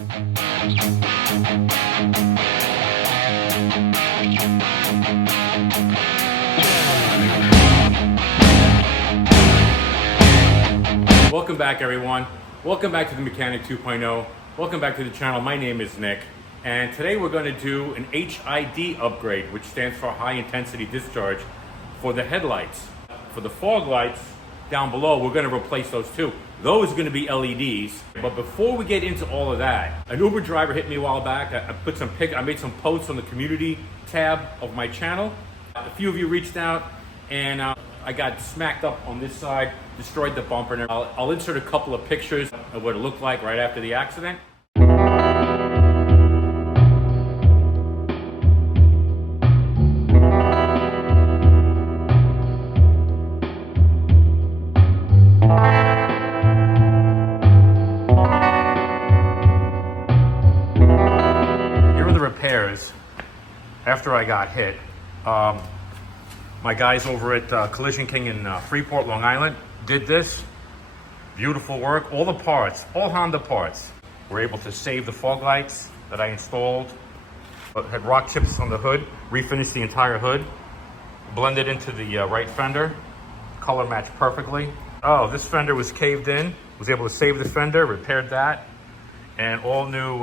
Welcome back, everyone. Welcome back to the Mechanic 2.0. Welcome back to the channel. My name is Nick, and today we're going to do an HID upgrade, which stands for high intensity discharge, for the headlights. For the fog lights down below, we're going to replace those too. Those are going to be LEDs. But before we get into all of that, an Uber driver hit me a while back. I made some posts on the community tab of my channel. A few of you reached out, and I got smacked up on this side, destroyed the bumper, and I'll insert a couple of pictures of what it looked like right after the accident. Here are the repairs after I got hit. My guys over at Collision King in Freeport, Long Island, did this. Beautiful work. All the parts, all Honda parts. We're able to save the fog lights that I installed. Had rock chips on the hood, refinished the entire hood, blended into the right fender, color matched perfectly. Oh, this fender was caved in. Was able to save the fender, repaired that, and all new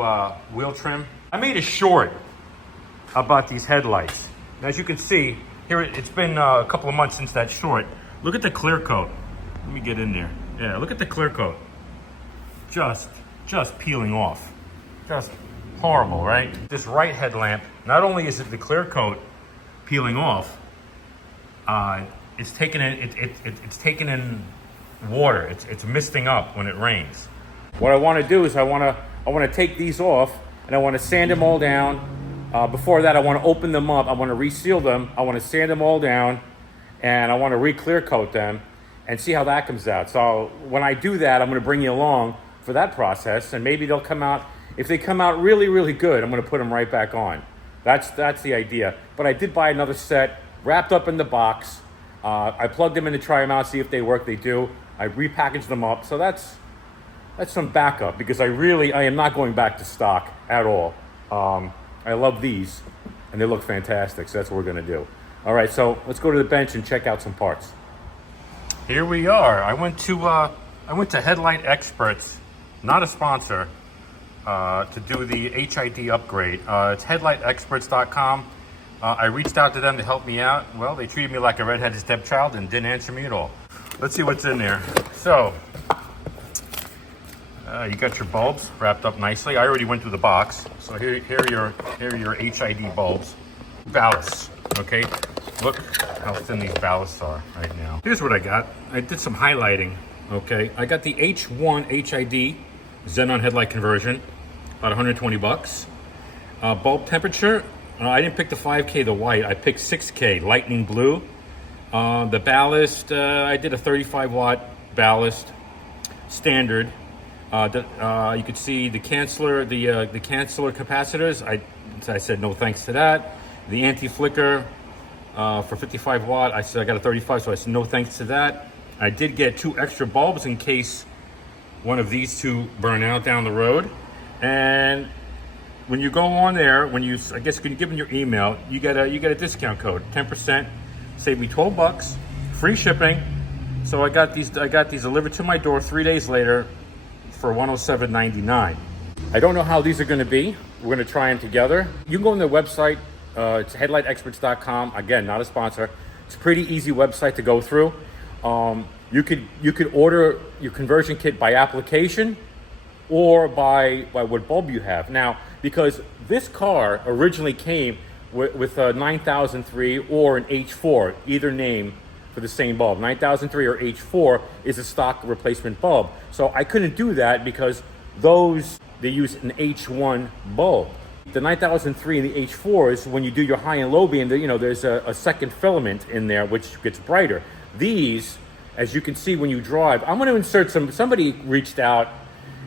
wheel trim. I made a short about these headlights. And as you can see, here, it's been a couple of months since that short. Look at the clear coat. Let me get in there. Yeah, look at the clear coat. Just peeling off. Just horrible, right? This right headlamp, not only is it the clear coat peeling off, it's taking in water. It's misting up when it rains. What I want to do is I want to take these off, and I want to sand them all down. Before that, I want to open them up. I want to reseal them. I want to sand them all down, and I want to re-clear coat them and see how that comes out. So when I do that, I'm going to bring you along for that process, and maybe they'll come out. If they come out really, really good, I'm going to put them right back on. That's the idea. But I did buy another set, wrapped up in the box. I plugged them in to try them out, see if they work. They do. I repackaged them up. So that's some backup, because I am not going back to stock at all. I love these, and they look fantastic, so that's what we're going to do. All right, so let's go to the bench and check out some parts. Here we are. I went to Headlight Experts, not a sponsor, to do the HID upgrade. It's headlightexperts.com. I reached out to them to help me out. Well, they treated me like a redheaded stepchild and didn't answer me at all. Let's see what's in there. So, you got your bulbs wrapped up nicely. I already went through the box. So here are your HID bulbs. Ballasts, okay? Look how thin these ballasts are right now. Here's what I got. I did some highlighting, okay? I got the H1 HID xenon headlight conversion, about 120 bucks. Bulb temperature, I didn't pick the 5K, the white. I picked 6K, lightning blue. The ballast, I did a 35 watt ballast, standard. You could see the canceller, the canceller capacitors. I said no thanks to that. The anti-flicker for 55 watt. I said I got a 35, so I said no thanks to that. I did get 2 extra bulbs in case one of these two burn out down the road. And when you go on there, when you give them your email, you get a discount code, 10%. Save me 12 bucks, free shipping. So I got these delivered to my door 3 days later for $107.99. I don't know how these are going to be. We're going to try them together. You can go on their website. It's headlightexperts.com. Again, not a sponsor. It's a pretty easy website to go through. You could order your conversion kit by application or by what bulb you have. Now, because this car originally came with a 9003 or an H4, either name for the same bulb. 9003 or H4 is a stock replacement bulb. So I couldn't do that because they use an H1 bulb. The 9003 and the H4 is when you do your high and low beam, there's a second filament in there which gets brighter. These, as you can see when you drive, I'm going to insert somebody reached out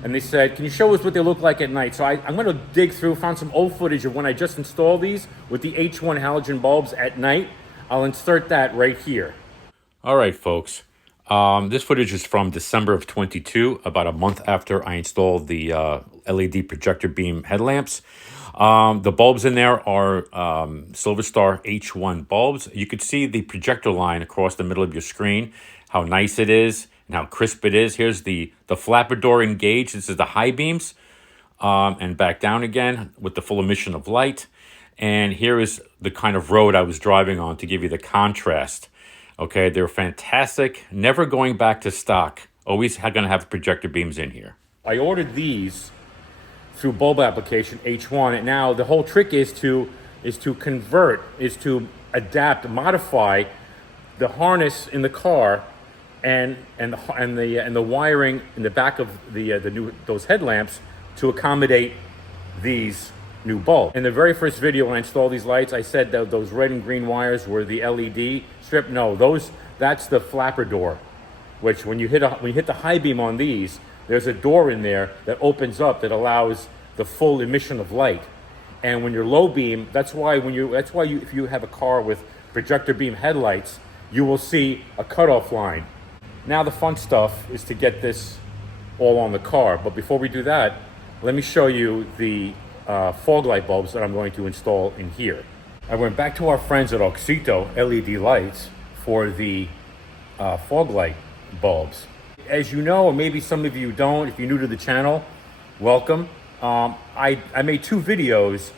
and they said, can you show us what they look like at night? So I'm going to dig through, found some old footage of when I just installed these with the H1 halogen bulbs at night. I'll insert that right here. All right, folks. This footage is from December of 22, about a month after I installed the LED projector beam headlamps. The bulbs in there are Silver Star H1 bulbs. You could see the projector line across the middle of your screen, how nice it is and how crisp it is. Here's the flapper door engaged. This is the high beams, and back down again with the full emission of light. And here is the kind of road I was driving on to give you the contrast. Okay, they're fantastic. Never going back to stock. Always going to have projector beams in here. I ordered these through bulb application H1, and now the whole trick is to adapt, modify the harness in the car and the wiring in the back of those headlamps to accommodate these new bulbs. In the very first video when I installed these lights, I said that those red and green wires were the LED strip. No, that's the flapper door, which when you hit the high beam on these, there's a door in there that opens up that allows the full emission of light. And when you're low beam, that's why if you have a car with projector beam headlights, you will see a cutoff line. Now the fun stuff is to get this all on the car. But before we do that, let me show you the fog light bulbs that I'm going to install in here. I went back to our friends at AUXITO LED Lights for the fog light bulbs. As you know, or maybe some of you don't, if you're new to the channel, welcome. I made 2 videos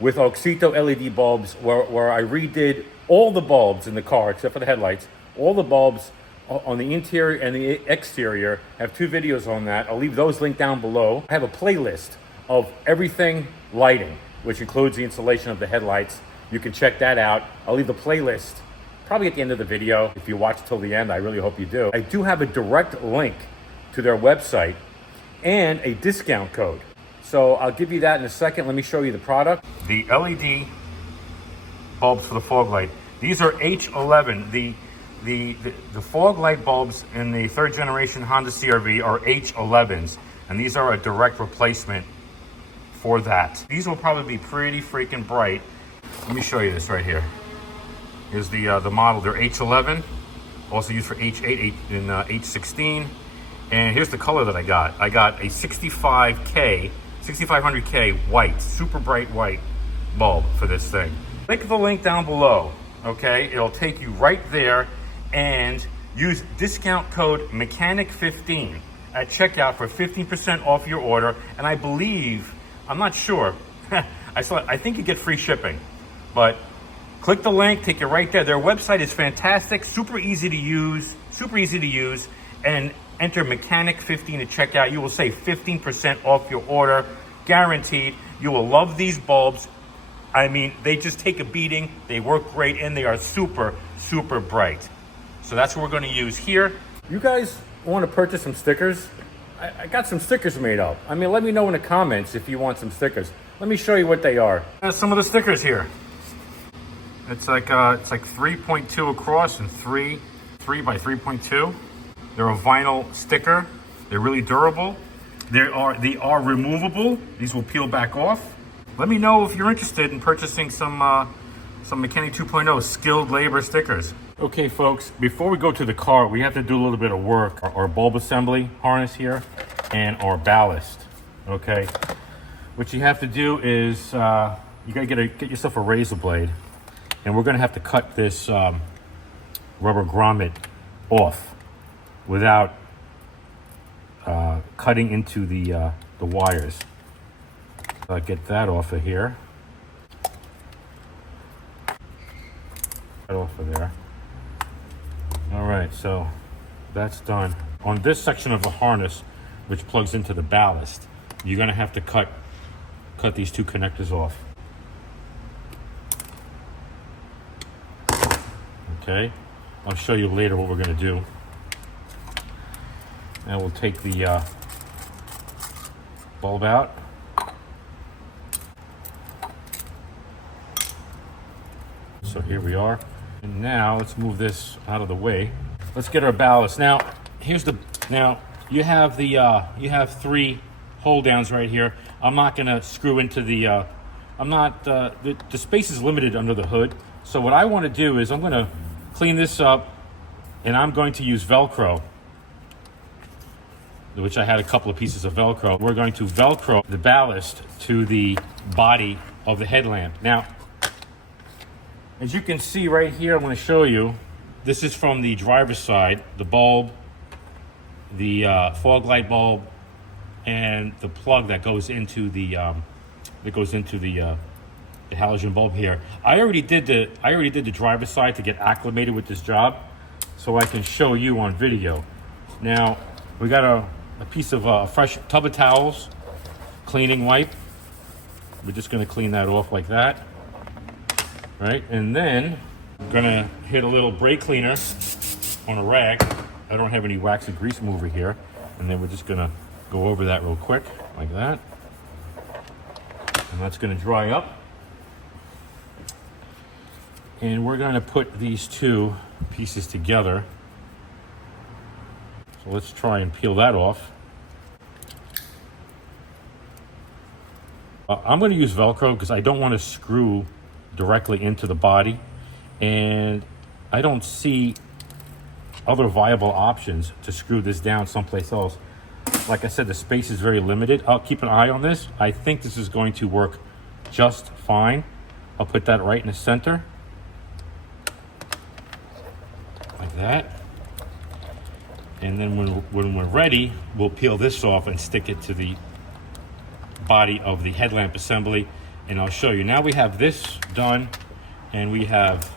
with AUXITO LED bulbs where I redid all the bulbs in the car except for the headlights. All the bulbs on the interior and the exterior. I have 2 videos on that. I'll leave those linked down below. I have a playlist of everything lighting, which includes the installation of the headlights. You can check that out. I'll leave the playlist probably at the end of the video. If you watch till the end, I really hope you do. I do have a direct link to their website and a discount code. So I'll give you that in a second. Let me show you the product. The LED bulbs for the fog light. These are H11. The fog light bulbs in the 3rd generation Honda CRV are H11s, and these are a direct replacement for that. These will probably be pretty freaking bright. Let me show you this right here. Here's the model. They're H11, also used for H8 and H16. And here's the color that I got. I got a 6500K white, super bright white bulb for this thing. Click the link down below, okay? It'll take you right there, and use discount code MECHANIC15 at checkout for 15% off your order. And I believe, I'm not sure, I think you get free shipping, but click the link, take you right there. Their website is fantastic, super easy to use, and enter MECHANIC15 at checkout. You will save 15% off your order, guaranteed. You will love these bulbs. I mean, they just take a beating, they work great, and they are super, super bright. So that's what we're gonna use here. You guys wanna purchase some stickers? I got some stickers made up. I mean, let me know in the comments if you want some stickers. Let me show you what they are. Some of the stickers here. It's like 3.2 across and 3 by 3.2. They're a vinyl sticker. They're really durable. They are removable. These will peel back off. Let me know if you're interested in purchasing some Mechanic 2.0 skilled labor stickers. Okay, folks, before we go to the car, we have to do a little bit of work. Our bulb assembly harness here and our ballast. Okay, what you have to do is you gotta get yourself a razor blade, and we're gonna have to cut this rubber grommet off without cutting into the wires. Get that off of here. That off of there. All right, so that's done. On this section of the harness, which plugs into the ballast, you're gonna have to cut these 2 connectors off. Okay, I'll show you later what we're gonna do. Now we'll take the bulb out. So here we are. And now let's move this out of the way. Let's get our ballast. Now, you have 3 hold downs right here. I'm not gonna screw into the space is limited under the hood. So what I wanna do is I'm gonna clean this up, and I'm going to use Velcro. which I had a couple of pieces of Velcro. We're going to Velcro the ballast to the body of the headlamp. Now, as you can see right here, I'm going to show you, this is from the driver's side, the bulb, the fog light bulb, and the plug that goes into the halogen bulb here. I already did the driver's side to get acclimated with this job, so I can show you on video. Now we got a piece of fresh tub of towels, cleaning wipe. We're just going to clean that off like that, right? And then I'm going to hit a little brake cleaner on a rag. I don't have any wax and grease remover here, and then we're just going to go over that real quick like that, and that's going to dry up. And we're going to put these two pieces together. So let's try and peel that off. I'm going to use Velcro because I don't want to screw directly into the body, and I don't see other viable options to screw this down someplace else. Like I said, the space is very limited. I'll keep an eye on this. I think this is going to work just fine. I'll put that right in the center. Like that. And then when we're ready, we'll peel this off and stick it to the body of the headlamp assembly. And I'll show you. Now we have this done and we have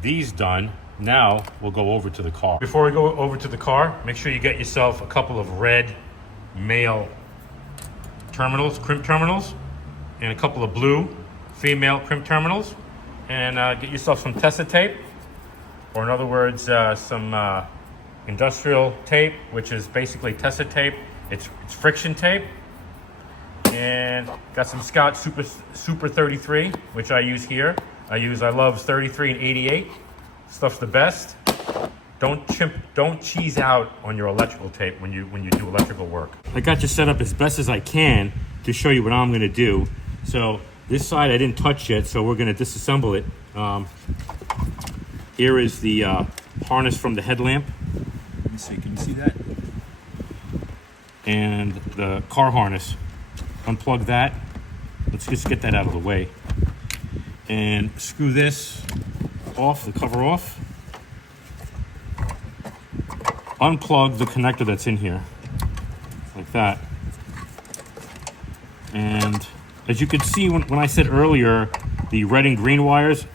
these done. Now we'll go over to the car. Before we go over to the car, make sure you get yourself a couple of red male terminals, crimp terminals, and a couple of blue female crimp terminals. And get yourself some Tessa tape, or in other words, some industrial tape, which is basically Tessa tape. It's friction tape. And got some Scott Super 33, which I use here. I love 33 and 88. Stuff's the best. Don't cheese out on your electrical tape when you do electrical work. I got you set up as best as I can to show you what I'm going to do. So this side I didn't touch yet, so we're going to disassemble it. Here is the harness from the headlamp. Let me see, can you see that? And the car harness. Unplug that. Let's just get that out of the way. And screw this off, the cover off. Unplug the connector that's in here, like that. And as you can see, when I said earlier, the red and green wires,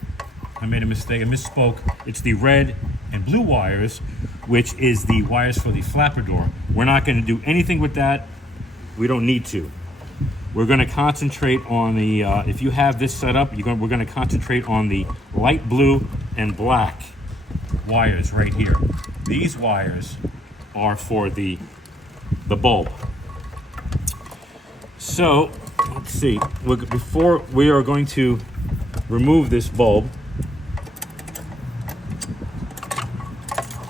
I made a mistake, I misspoke. It's the red and blue wires, which is the wires for the flapper door. We're not going to do anything with that. We don't need to. We're going to concentrate on the, if you have this set up, we're going to concentrate on the light blue and black wires right here. These wires are for the bulb. So, let's see. Before we are going to remove this bulb,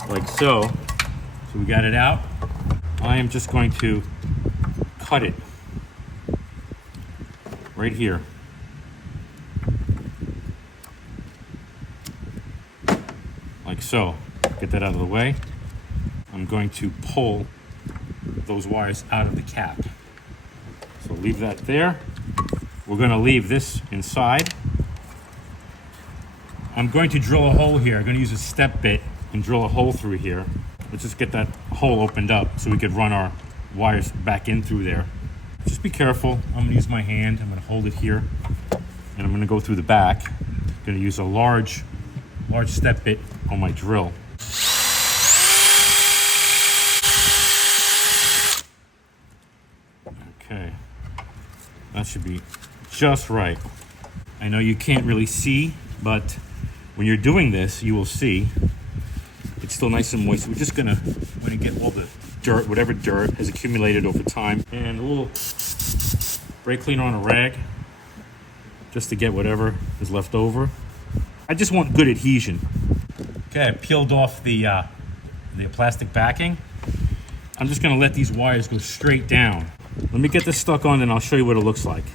like so. So we got it out. I am just going to cut it right here. Like so. Get that out of the way. I'm going to pull those wires out of the cap. So leave that there. We're going to leave this inside. I'm going to drill a hole here. I'm going to use a step bit and drill a hole through here. Let's just get that hole opened up so we could run our wires back in through there. Just be careful. I'm going to use my hand. I'm going to hold it here, and I'm going to go through the back. I'm going to use a large step bit on my drill. Okay, that should be just right. I know you can't really see, but when you're doing this, you will see. It's still nice and moist. We're just going to get all the dirt, whatever dirt has accumulated over time, and a little brake cleaner on a rag just to get whatever is left over. I just want good adhesion. Okay, I peeled off the plastic backing. I'm just going to let these wires go straight down. Let me get this stuck on and I'll show you what it looks like.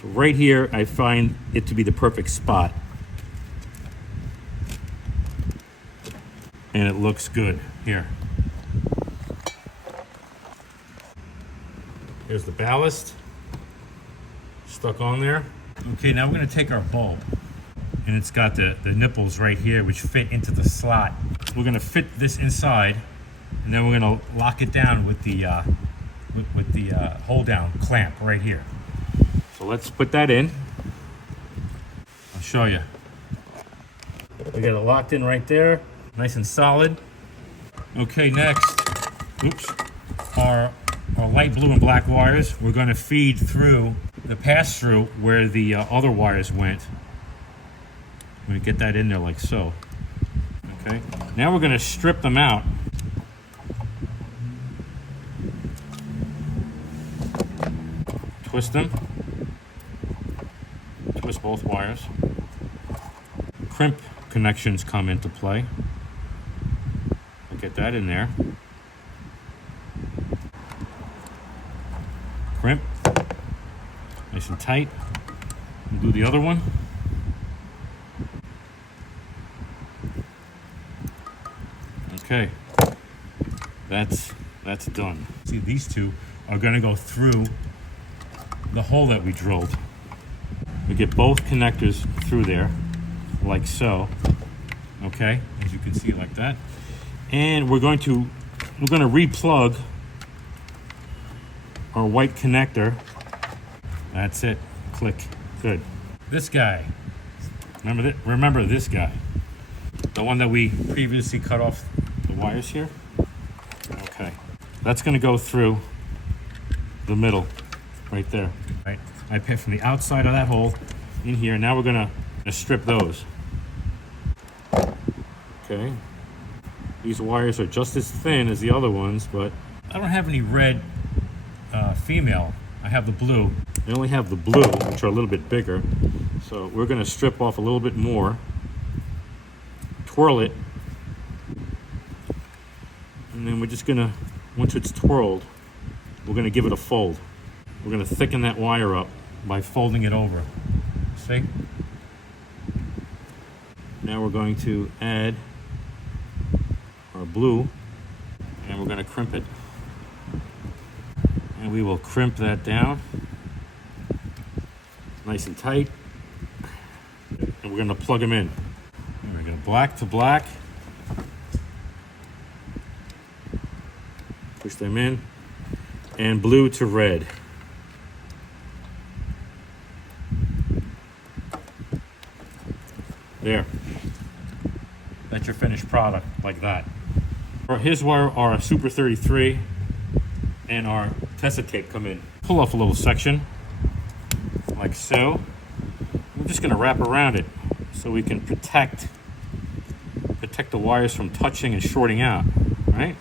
So right here, I find it to be the perfect spot. And it looks good here. Here's the ballast stuck on there. Okay, now we're going to take our bulb, and it's got the nipples right here which fit into the slot. We're going to fit this inside, and then we're going to lock it down with the hold down clamp right here. So let's put that in. I'll show you. We got it locked in right there, nice and solid. Okay, next, our light blue and black wires, we're going to feed through the pass-through where the other wires went. I'm going to get that in there like so. Okay, now we're going to strip them out. Twist them. Twist both wires. Crimp connections come into play. I'll get that in there. Crimp. Nice and tight. We'll do the other one. Okay. That's done. See, these two are going to go through the hole that we drilled. We get both connectors through there, like so. Okay, as you can see, like that. And we're going to replug our white connector. That's it. Click. Good. This guy. Remember this guy, the one that we previously cut off the wires here. Okay, that's going to go through the middle, right there. Right. I picked from the outside of that hole in here. Now we're going to strip those. Okay. These wires are just as thin as the other ones, but I don't have any red female. I have the blue. I only have the blue, which are a little bit bigger. So we're going to strip off a little bit more, twirl it, and then we're just going to, once it's twirled, we're going to give it a fold. We're going to thicken that wire up by folding it over. See? Now we're going to add our blue, and we're going to crimp it. And we will crimp that down nice and tight. And we're going to plug them in. And we're going to black to black. Push them in. And blue to red. There. That's your finished product, like that. Here's where our Super 33 and our Tessa tape come in. Pull off a little section, like so. We're just going to wrap around it so we can protect the wires from touching and shorting out, right?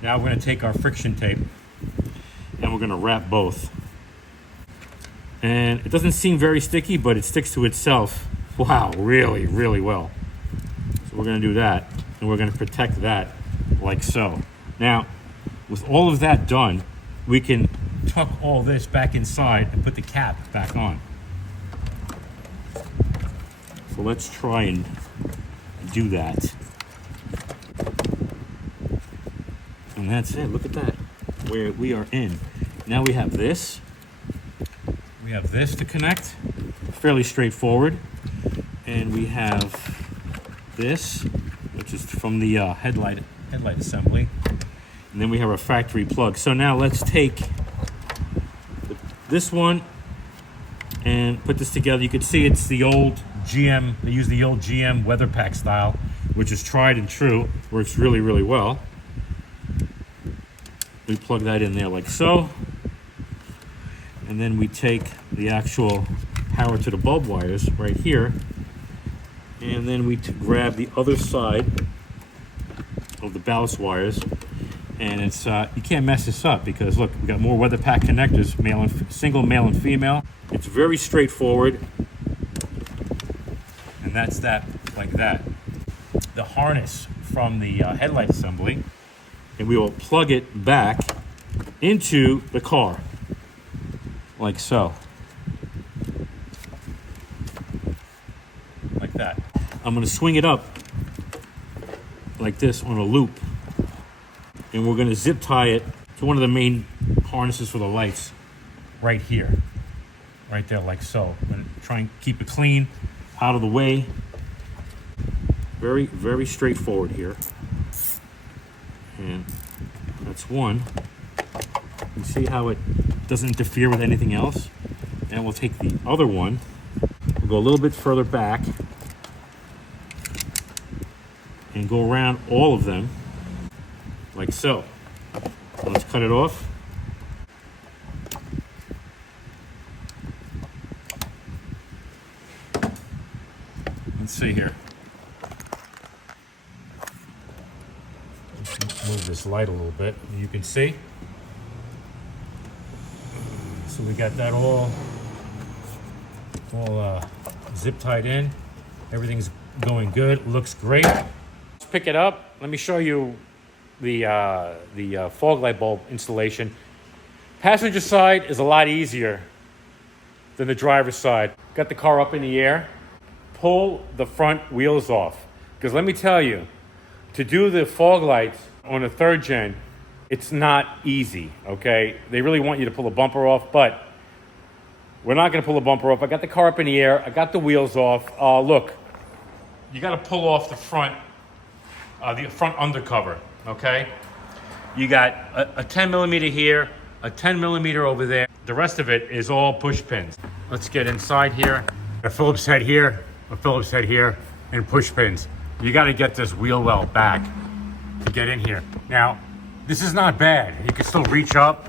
Now we're going to take our friction tape and we're going to wrap both. And it doesn't seem very sticky, but it sticks to itself. Wow, really, really well. So we're going to do that, and we're going to protect that like so. Now, with all of that done, we can tuck all this back inside and put the cap back on. So let's try and do that. And that's it. Look at that. Where we are in. Now we have this. We have this to connect. Fairly straightforward. And we have this, which is from the headlight assembly. And then we have our factory plug. So now let's take this one and put this together. You can see it's the old GM. They use the old GM weather pack style, which is tried and true. Works really, really well. We plug that in there like so. And then we take the actual power to the bulb wires right here. And then we grab the other side of the ballast wires. And it's you can't mess this up because look, we got more weather pack connectors, single male and female. It's very straightforward. And that's that, like that. The harness from the headlight assembly. And we will plug it back into the car, like so. Like that. I'm going to swing it up like this on a loop. And we're gonna zip tie it to one of the main harnesses for the lights right here. Right there, like so. I'm gonna try and keep it clean, out of the way. Very, very straightforward here. And that's one. You see how it doesn't interfere with anything else? And we'll take the other one. We'll go a little bit further back and go around all of them like so. Let's cut it off. Let's see here. Let's move this light a little bit. You can see. So we got that all zip tied in. Everything's going good. Looks great. Let's pick it up. Let me show you the fog light bulb installation. Passenger side is a lot easier than the driver's side. Got the car up in the air. Pull the front wheels off. Because let me tell you, to do the fog lights on a third gen, it's not easy, okay? They really want you to pull a bumper off, but we're not gonna pull a bumper off. I got the car up in the air. I got the wheels off. Look, you gotta pull off the front undercover, okay? You got a 10 millimeter here, a 10 millimeter over there. The rest of it is all push pins. Let's get inside here. A Phillips head here, a Phillips head here, and push pins. You gotta get this wheel well back to get in here. Now, this is not bad. You can still reach up,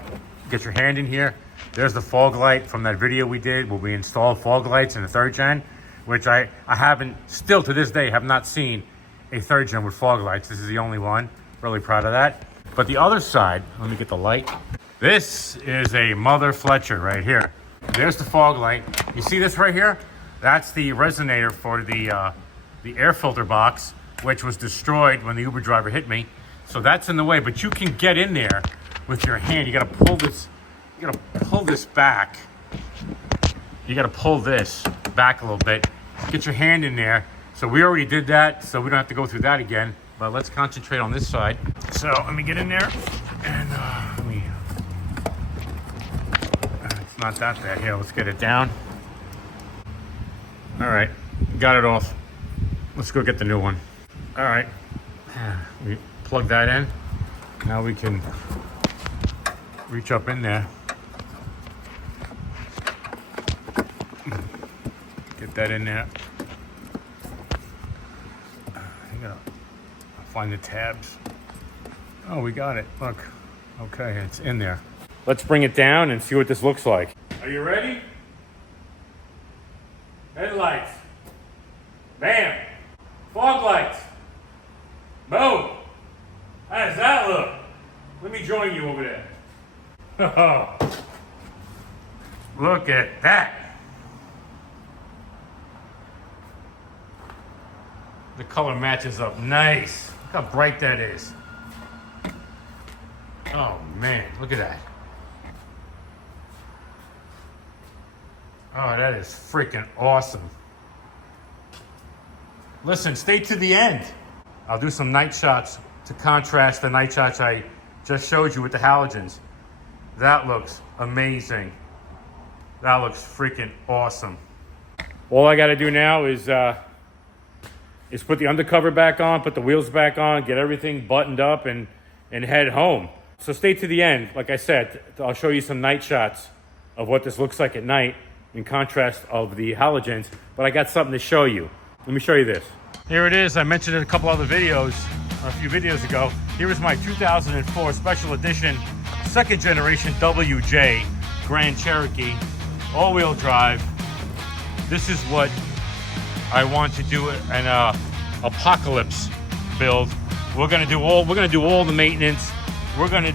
get your hand in here. There's the fog light from that video we did where we installed fog lights in the third gen, which I haven't, still to this day, have not seen a third gen with fog lights. This is the only one. Really proud of that. But the other side, let me get the light. This is a Mother Fletcher right here. There's the fog light. You see this right here? That's the resonator for the air filter box, which was destroyed when the Uber driver hit me. So that's in the way, but you can get in there with your hand. You gotta pull this, back. You gotta pull this back a little bit. Get your hand in there. So we already did that, so we don't have to go through that again. But let's concentrate on this side. So let me get in there, and it's not that bad. Here, let's get it down. All right, got it off. Let's go get the new one. All right, we plug that in. Now we can reach up in there. Get that in there. I gotta find the tabs. Oh, we got it. Look. Okay, it's in there. Let's bring it down and see what this looks like. Are you ready? Headlights. Bam. Fog lights. Boom. How does that look? Let me join you over there. Oh, look at that. The color matches up nice. Look how bright that is. Oh man, look at that. Oh, that is freaking awesome. Listen, stay to the end. I'll do some night shots to contrast the night shots I just showed you with the halogens. That looks amazing. That looks freaking awesome. All I gotta do now is put the undercover back on, put the wheels back on, get everything buttoned up and head home. So stay to the end. Like I said, I'll show you some night shots of what this looks like at night in contrast of the halogens, but I got something to show you. Let me show you this. Here it is. I mentioned it in a couple other videos, a few videos ago. Here is my 2004 special edition, second generation WJ Grand Cherokee, all-wheel drive. This is what I want to do an apocalypse build. We're gonna do all the maintenance. We're gonna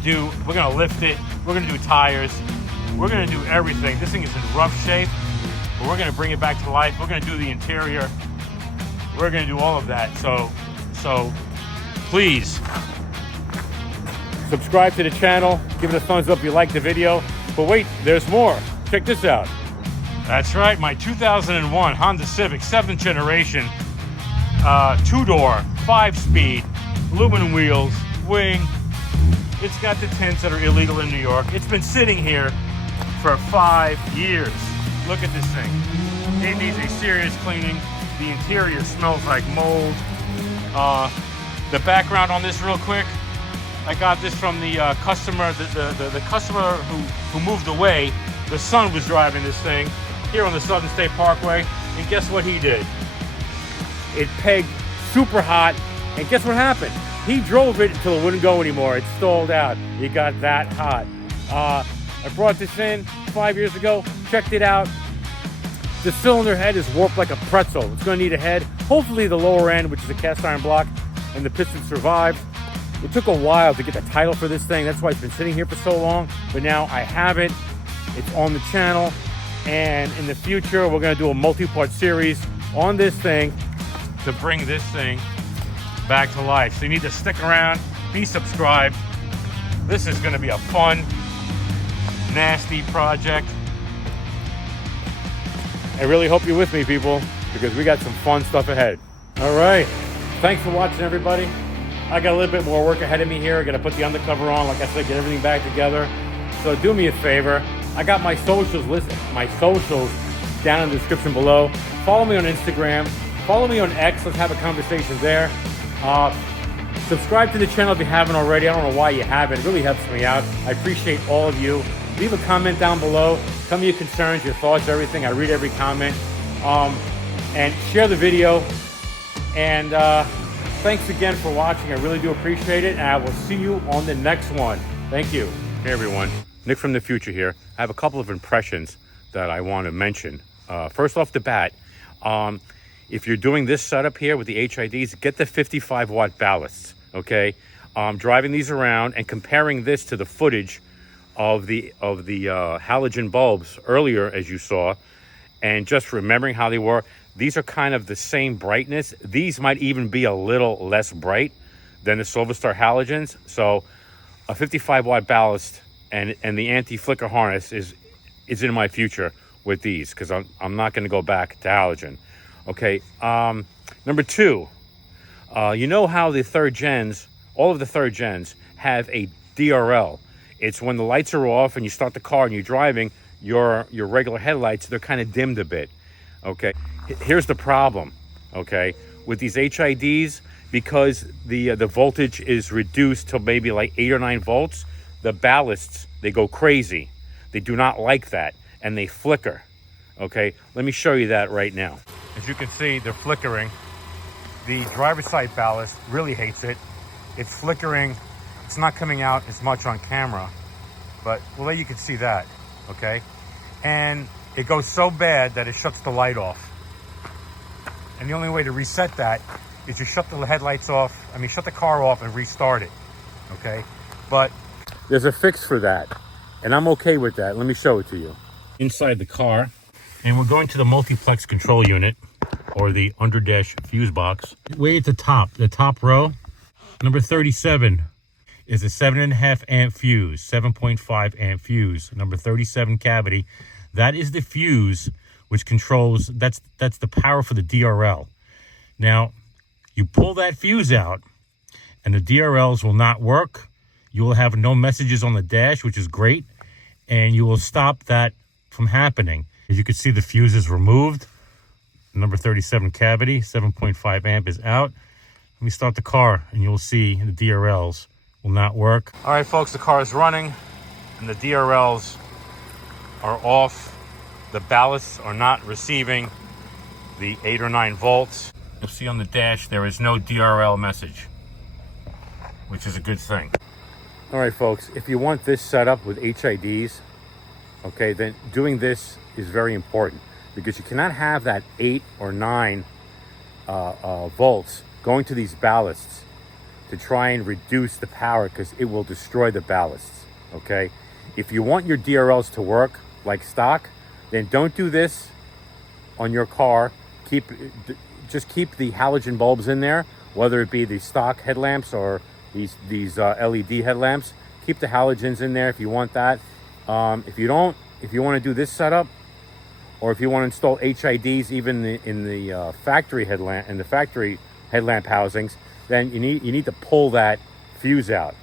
lift it. We're gonna do tires. We're gonna do everything. This thing is in rough shape, but we're gonna bring it back to life. We're gonna do the interior. We're gonna do all of that. So please subscribe to the channel. Give it a thumbs up if you like the video. But wait, there's more. Check this out. That's right, my 2001 Honda Civic 7th generation, 2-door, 5-speed, aluminum wheels, wing. It's got the tints that are illegal in New York. It's been sitting here for 5 years. Look at this thing. It needs a serious cleaning. The interior smells like mold. The background on this real quick, I got this from the customer, the customer who moved away. The son was driving this thing here on the Southern State Parkway, and guess what he did? It pegged super hot, and guess what happened? He drove it until it wouldn't go anymore. It stalled out. It got that hot. I brought this in 5 years ago, checked it out. The cylinder head is warped like a pretzel. It's going to need a head. Hopefully the lower end, which is a cast iron block, and the piston survived. It took a while to get the title for this thing. That's why it's been sitting here for so long. But now I have it. It's on the channel. And in the future, we're going to do a multi-part series on this thing to bring this thing back to life. So you need to stick around, be subscribed. This is going to be a fun, nasty project. I really hope you're with me, people, because we got some fun stuff ahead. All right. Thanks for watching, everybody. I got a little bit more work ahead of me here. I got to put the undercover on, like I said, get everything back together. So do me a favor. I got my socials down in the description below. Follow me on Instagram. Follow me on X. Let's have a conversation there. Subscribe to the channel if you haven't already. I don't know why you haven't. It really helps me out. I appreciate all of you. Leave a comment down below. Tell me your concerns, your thoughts, everything. I read every comment. And share the video. And thanks again for watching. I really do appreciate it. And I will see you on the next one. Thank you. Hey, everyone. Nick from the future here. I have a couple of impressions that I want to mention. First off the bat, if you're doing this setup here with the HIDs, get the 55 watt ballasts, okay? Driving these around and comparing this to the footage of the halogen bulbs earlier, as you saw, and just remembering how they were. These are kind of the same brightness. These might even be a little less bright than the Silver Star halogens. So a 55 watt ballast and the anti-flicker harness is in my future with these, because I'm not going to go back to halogen. Okay. Number two, you know how the third gens, all of the third gens have a DRL. It's when the lights are off and you start the car and you're driving, your regular headlights, they're kind of dimmed a bit. Okay. Here's the problem. Okay. With these HIDs, because the voltage is reduced to maybe like 8 or 9 volts, the ballasts, they go crazy. They do not like that, and they flicker. Okay, let me show you that right now. As you can see, they're flickering. The driver's side ballast really hates it. It's flickering. It's not coming out as much on camera, but well, you can see that, okay? And it goes so bad that it shuts the light off. And the only way to reset that is you shut the headlights off, shut the car off and restart it, okay? But there's a fix for that, and I'm okay with that. Let me show it to you. Inside the car, and we're going to the multiplex control unit, or the underdash fuse box. Way at the top row, number 37 is a 7.5 amp fuse, 7.5 amp fuse, number 37 cavity. That is the fuse which controls, that's the power for the DRL. Now, you pull that fuse out, and the DRLs will not work. You will have no messages on the dash, which is great, and you will stop that from happening. As you can see, the fuse is removed. Number 37 cavity, 7.5 amp is out. Let me start the car, and you'll see the DRLs will not work. All right, folks, the car is running, and the DRLs are off. The ballasts are not receiving the 8 or 9 volts. You'll see on the dash there is no DRL message, which is a good thing. All right, folks, if you want this set up with HIDs, okay, then doing this is very important, because you cannot have that 8 or 9 volts going to these ballasts to try and reduce the power, because it will destroy the ballasts, okay? If you want your DRLs to work like stock, then don't do this on your car. Just keep the halogen bulbs in there, whether it be the stock headlamps or these LED headlamps. Keep the halogens in there if you want that. If you want to do this setup, or if you want to install HIDs even in the factory headlamp housings, then you need to pull that fuse out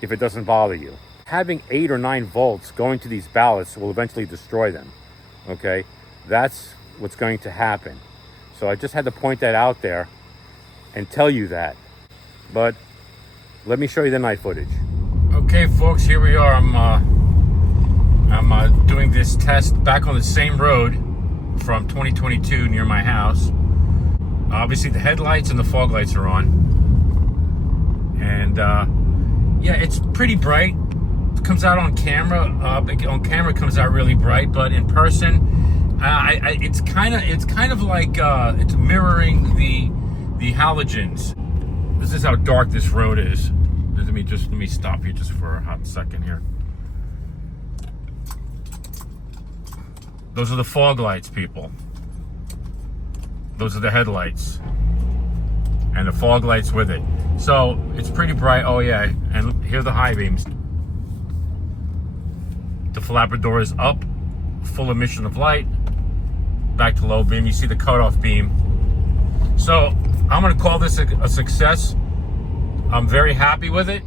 if it doesn't bother you. Having 8 or 9 volts going to these ballasts will eventually destroy them. Okay, that's what's going to happen. So I just had to point that out there and tell you that. But let me show you the night footage. Okay, folks, here we are. I'm doing this test back on the same road from 2022 near my house. Obviously, the headlights and the fog lights are on, and yeah, it's pretty bright. It comes out on camera. On camera, it comes out really bright, but in person, it's kind of like it's mirroring the halogens. This is how dark this road is. Let me stop here just for a hot second here. Those are the fog lights, people. Those are the headlights. And the fog lights with it. So it's pretty bright. Oh yeah, and here are the high beams. The flapper door is up, full emission of light. Back to low beam, you see the cutoff beam. So I'm gonna call this a success. I'm very happy with it.